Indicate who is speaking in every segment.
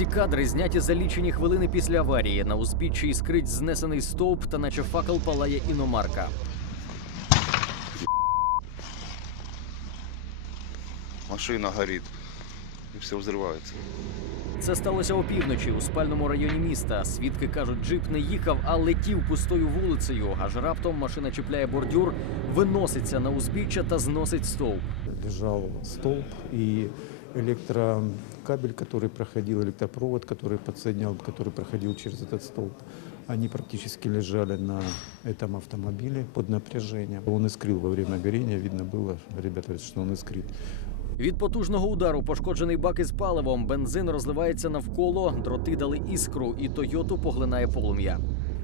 Speaker 1: Ці кадри зняті за лічені хвилини після аварії. На узбіччі іскрить знесений стовп та наче факел палає іномарка.
Speaker 2: Машина горит, и все взрывается.
Speaker 1: Це сталося опівночі у спальному районі міста. Свідки кажуть, джип не їхав, а летів пустою вулицею. Аж раптом машина чіпляє бордюр, виноситься на узбіччя та зносить стовп.
Speaker 3: лежал столб и электрокабель, который проходил, электропровод, который подсоединял, который проходил через этот столб, они практически лежали на этом автомобиле под напряжением. Он искрил во время горения, видно было, ребята говорят, что он искрит.
Speaker 1: Від потужного удару пошкоджений бак із паливом. Бензин розливається навколо, дроти дали іскру, і Тойоту поглинає полум'я.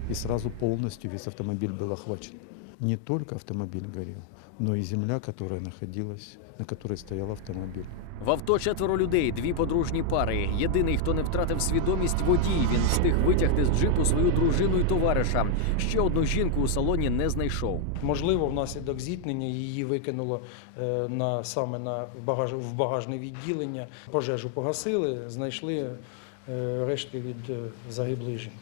Speaker 3: И сразу полностью весь автомобиль был охвачен. Не только автомобиль горел, но и земля, которая находилась, на которой стоял автомобиль.
Speaker 1: В авто четверо людей, дві подружні пари. Єдиний, хто не втратив свідомість, водій. Він встиг витягти з джипу свою дружину і товариша. Ще одну жінку у салоні не знайшов.
Speaker 4: Можливо, внаслідок зіткнення її викинуло е, на саме на багаж в багажне відділення. Пожежу погасили, знайшли е, рештки від е, загиблої жінки.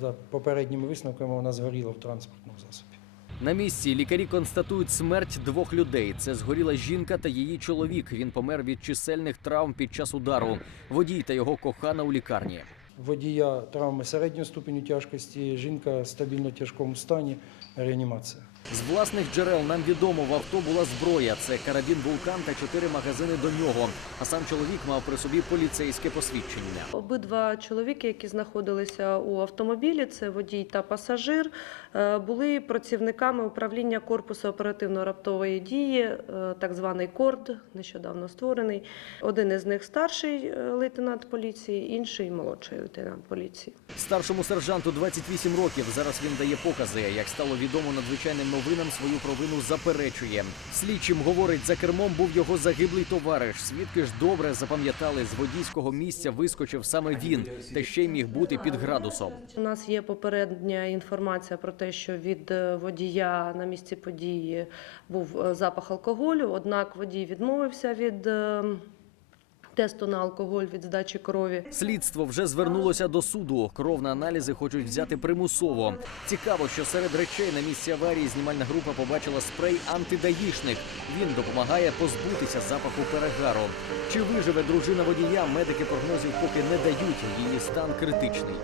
Speaker 4: За попередніми висновками вона згоріла в транспортному засобі.
Speaker 1: На місці лікарі констатують смерть двох людей. Це згоріла жінка та її чоловік. Він помер від чисельних травм під час удару. Водій та його кохана у лікарні.
Speaker 4: Водія травми середнього ступеню тяжкості, жінка в стабільно тяжкому стані, реанімація.
Speaker 1: З власних джерел нам відомо, в авто була зброя. Це карабін вулкан та чотири магазини до нього. А сам чоловік мав при собі поліцейське посвідчення.
Speaker 5: Обидва чоловіки, які знаходилися у автомобілі, це водій та пасажир, е, були працівниками управління корпусу оперативно-раптової дії, е, так званий КОРД, нещодавно створений. Один із них старший е, лейтенант поліції, інший молодший лейтенант поліції.
Speaker 1: Старшому сержанту 28 років. Зараз він дає покази. Як стало відомо надзвичайним новинам, свою провину заперечує. Слідчим говорить, за кермом був його загиблий товариш. Свідки ж добре запам'ятали, з водійського місця вискочив саме він, та ще й міг бути під градусом.
Speaker 5: У нас є попередня інформація про те, що від е, водія на місці події був е, запах алкоголю, однак водій відмовився від е, тесту на алкоголь від здачі крові.
Speaker 1: Слідство вже звернулося до суду. Кров на аналізи хочуть взяти примусово. Цікаво, що серед речей на місці аварії знімальна група побачила спрей антидаїшник. Він допомагає позбутися запаху перегару. Чи виживе дружина водія? Медики прогнозів поки не дають. Її стан критичний.